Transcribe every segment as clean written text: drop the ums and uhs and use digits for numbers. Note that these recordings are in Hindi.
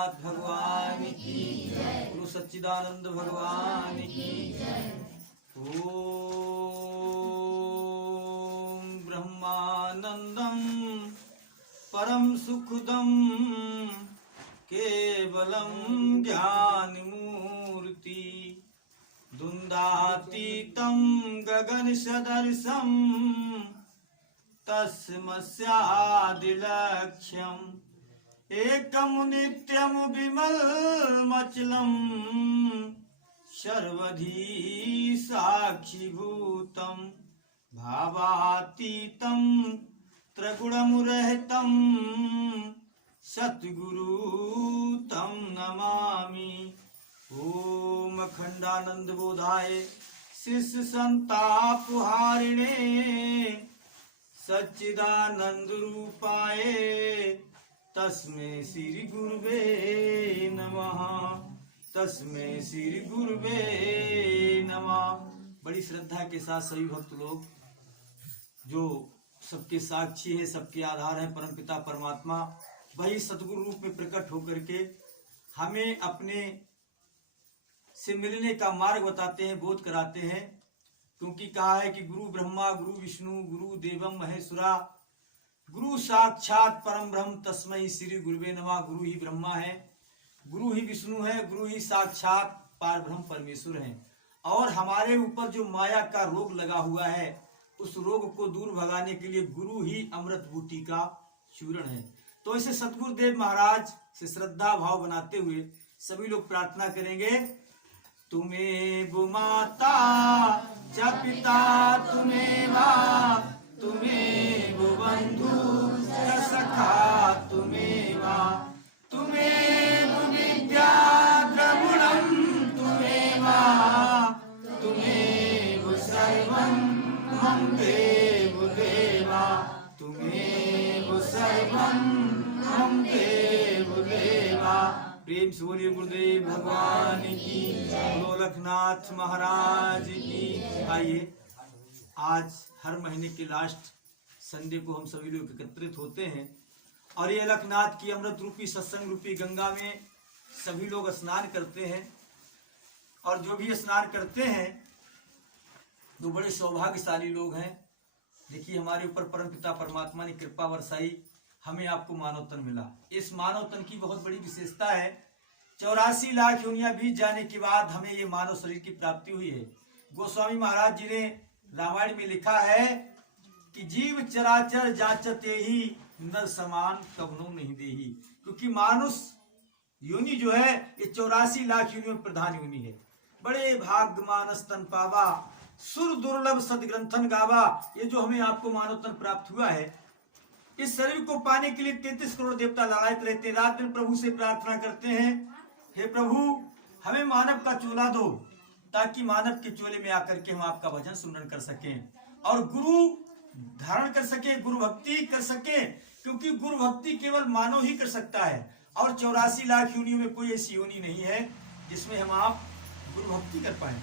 गोरखनाथ भगवान की जय, गुरु सच्चिदानंद भगवान की जय। ओम ब्रह्मानंदम परम सुखदम केवलम ज्ञानमूर्ति द्वंद्वातीतं गगन सदर्शम तस्मस्यादिलक्ष्यम् एकं नित्यं विमलमचलं सर्वधी साक्षीभूतं भावातीतं त्रिगुणमुरहितं सद्गुरु तं नमामि। ओम अखंडानंद बोधाय शिष्य संतापहारिणे सच्चिदानंद रूपाय तस्मै श्री गुरुवे नमः, तस्मै श्री गुरुवे नमः। बड़ी श्रद्धा के साथ सभी भक्त लोग जो सबके साक्षी है, सबके आधार है, परमपिता परमात्मा वही सतगुरु रूप में प्रकट होकर के हमें अपने से मिलने का मार्ग बताते हैं, बोध कराते हैं। क्योंकि कहा है कि गुरु ब्रह्मा गुरु विष्णु गुरु देवम महेश्वरा गुरु साक्षात परम ब्रह्म तस्मै श्री गुरुवे नमः। गुरु ही ब्रह्मा है, गुरु ही विष्णु है, गुरु ही साक्षात पार ब्रह्म परमेश्वर है। और हमारे ऊपर जो माया का रोग लगा हुआ है उस रोग को दूर भगाने के लिए गुरु ही अमृत बूटी का चूर्ण है। तो इसे सतगुरुदेव महाराज से श्रद्धा भाव बनाते हुए सभी लोग प्रार्थना करेंगे। तुम्हें वो माता च पिता तुम्हें तुम्हें वो बंधु च सखा तुम्हें वो विद्या द्रविणं तुम्हें वो सर्वं मम देव देवा तुम्हें वो सर्वं मम देव देवा। प्रेम से बोलिए गुरुदेव भगवान की, गोरखनाथ महाराज की। आइए, आज हर महीने के लास्ट संडे को हम सभी लोग एकत्रित होते हैं और ये अलखनाथ की अमृत रूपी सत्संग रूपी गंगा में सभी लोग स्नान करते हैं। और जो भी स्नान करते हैं वो बड़े सौभाग्यशाली लोग हैं। देखिए, हमारे ऊपर परमपिता परमात्मा ने कृपा बरसाई, हमें आपको मानव तन मिला। इस मानव तन की बहुत बड़ी विशेषता है, 84 लाख योनियां बीत जाने के बाद हमें ये मानव शरीर की प्राप्ति हुई है। गोस्वामी महाराज जी ने रामायण में लिखा है कि जीव चराचर जाचते ही नर समान कवनो नहीं देही। क्योंकि मानुष योनि जो है ये 84 लाख योनियों में प्रधान योनि है। बड़े भाग्य मानस तन पावा सुर दुर्लभ सदग्रंथन गावा। ये जो हमें आपको मानव तन प्राप्त हुआ है, इस शरीर को पाने के लिए 33 करोड़ देवता लालायित रहते हैं। रात दिन प्रभु से प्रार्थना करते हैं, हे प्रभु हमें मानव का चोला दो ताकि मानव के चोले में आकर के हम आपका भजन सुमरन कर सकें और गुरु धारण कर सके, गुरु भक्ति कर सके। क्योंकि गुरु भक्ति केवल मानव ही कर सकता है और 84 लाख योनियों में कोई ऐसी योनि नहीं है जिसमें हम आप गुरु भक्ति कर पाए।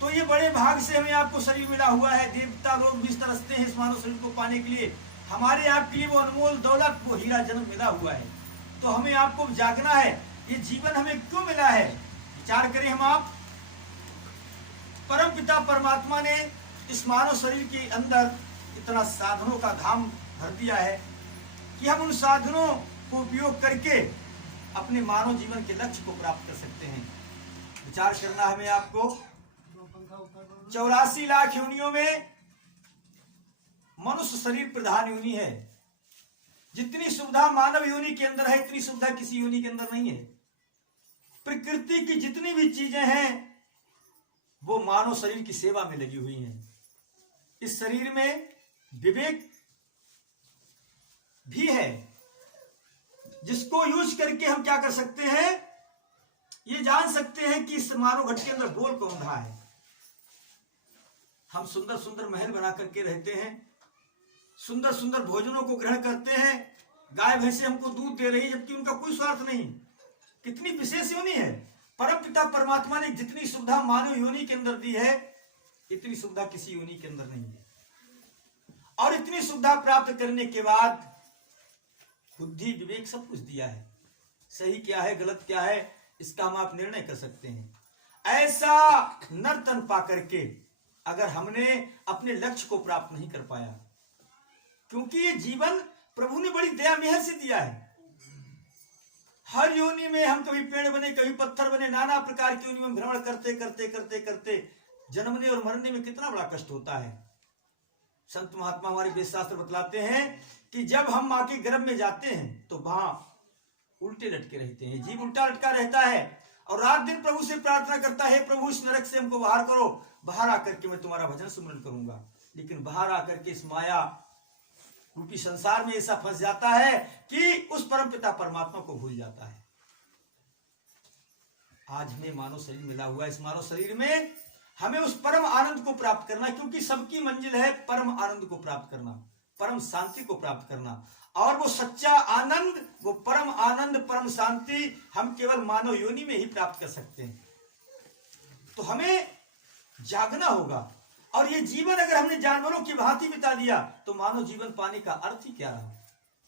तो ये बड़े भाग से हमें आपको शरीर मिला हुआ है। देवता लोग भी तरसते हैं इस मानव शरीर को पाने के लिए। हमारे आपके लिए वो अनमोल दौलत, वो हीरा जन्म मिला हुआ है। तो हमें आपको जागना है, ये जीवन हमें क्यों मिला है, विचार करें हम आप। परम पिता परमात्मा ने इस मानव शरीर के अंदर इतना साधनों का धाम भर दिया है कि हम उन साधनों को उपयोग करके अपने मानव जीवन के लक्ष्य को प्राप्त कर सकते हैं। विचार करना हमें आपको। 84 लाख योनियों में मनुष्य शरीर प्रधान योनि है। जितनी सुविधा मानव योनि के अंदर है इतनी सुविधा किसी योनि के अंदर नहीं है। प्रकृति की जितनी भी चीजें हैं वो मानव शरीर की सेवा में लगी हुई हैं। इस शरीर में विवेक भी है जिसको यूज करके हम क्या कर सकते हैं, ये जान सकते हैं कि इस मानव घट के अंदर बोल कौन रहा है। हम सुंदर सुंदर महल बना करके रहते हैं, सुंदर सुंदर भोजनों को ग्रहण करते हैं, गाय भैंसे हमको दूध दे रही है जबकि उनका कोई स्वार्थ नहीं। कितनी विशेष योनि है। परम पिता परमात्मा ने जितनी सुविधा मानव योनि के अंदर दी है इतनी सुविधा किसी योनि के अंदर नहीं है। और इतनी सुविधा प्राप्त करने के बाद बुद्धि विवेक सब कुछ दिया है। सही क्या है गलत क्या है इसका हम आप निर्णय कर सकते हैं। ऐसा नर्तन पा करके अगर हमने अपने लक्ष्य को प्राप्त नहीं कर पाया, क्योंकि ये जीवन प्रभु ने बड़ी दया मेहर से दिया है। हर योनि में हम कभी पेड़ बने, कभी पत्थर बने, नाना प्रकार की योनि में भ्रमण करते करते करते करते जन्मने और मरने में कितना बड़ा कष्ट होता है। संत महात्मा हमारे वेद शास्त्र बतलाते हैं कि जब हम मां के गर्भ में जाते हैं तो वहां उल्टे लटके रहते हैं, जीव उल्टा लटका रहता है और रात दिन प्रभु से प्रार्थना करता है, प्रभु इस नरक से हमको बाहर करो, बाहर आकर के मैं तुम्हारा भजन सुमरन करूंगा। लेकिन बाहर आकर के इस माया रूपी संसार में ऐसा फंस जाता है कि उस परम पिता परमात्मा को भूल जाता है। आज हमें मानव शरीर मिला हुआ है, इस मानव शरीर में हमें उस परम आनंद को प्राप्त करना, क्योंकि सबकी मंजिल है परम आनंद को प्राप्त करना, परम शांति को प्राप्त करना। और वो सच्चा आनंद, वो परम आनंद, परम शांति हम केवल मानव योनि में ही प्राप्त कर सकते हैं। तो हमें जागना होगा। और ये जीवन अगर हमने जानवरों की भांति बिता दिया तो मानव जीवन पाने का अर्थ ही क्या रहा।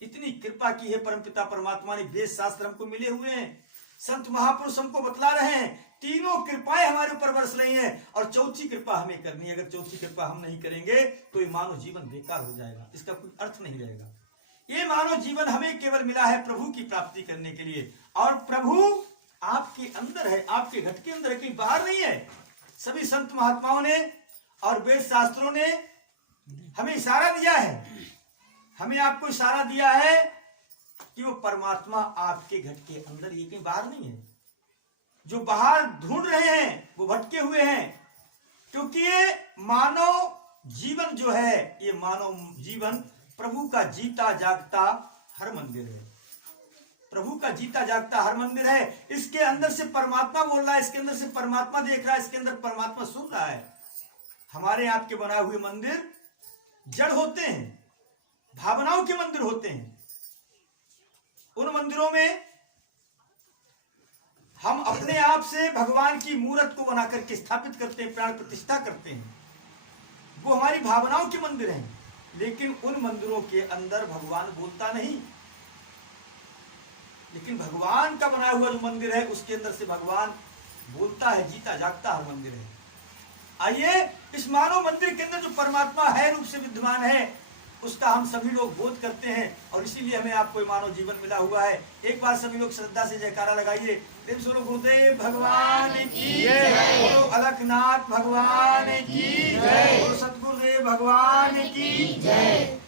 इतनी कृपा की है परमपिता परमात्मा ने, वेद शास्त्र हमको मिले हुए हैं, संत महापुरुष हमको बतला रहे हैं, तीनों कृपाएं हमारे ऊपर बरस रही हैं और चौथी कृपा हमें करनी है। अगर चौथी कृपा हम नहीं करेंगे तो ये मानव जीवन बेकार हो जाएगा, इसका कोई अर्थ नहीं रहेगा। ये मानव जीवन हमें केवल मिला है प्रभु की प्राप्ति करने के लिए, और प्रभु आपके अंदर है, आपके घट के अंदर है, कहीं बाहर नहीं है। सभी संत महात्माओं ने और वेद शास्त्रों ने हमें इशारा दिया है, हमें आपको इशारा दिया है कि वो परमात्मा आपके घट के अंदर, ये कहीं बाहर नहीं है। जो बाहर ढूंढ रहे हैं वो भटके हुए हैं, क्योंकि ये मानव जीवन जो है, ये मानव जीवन प्रभु का जीता जागता हर मंदिर है। प्रभु का जीता जागता हर मंदिर है। इसके अंदर से परमात्मा बोल रहा है, इसके अंदर से परमात्मा देख रहा है, इसके अंदर परमात्मा सुन रहा है। हमारे आपके बनाए हुए मंदिर जड़ होते हैं, भावनाओं के मंदिर होते हैं। उन मंदिरों में हम अपने आप से भगवान की मूर्त को बना करके स्थापित करते हैं, प्राण प्रतिष्ठा करते हैं, वो हमारी भावनाओं के मंदिर हैं। लेकिन उन मंदिरों के अंदर भगवान बोलता नहीं, लेकिन भगवान का बनाया हुआ जो मंदिर है उसके अंदर से भगवान बोलता है, जीता जागता हर मंदिर है। आइए इस मानव मंदिर के अंदर जो परमात्मा है, रूप से विद्यमान है, उसका हम सभी लोग बोध करते हैं, और इसीलिए हमें आपको मानव जीवन मिला हुआ है। एक बार सभी लोग श्रद्धा से जयकारा लगाइए। प्रेम से गुरुदेव भगवान की जय, बोलो अलखनाथ भगवान की जय, बोलो सतगुरुदेव भगवान की जय।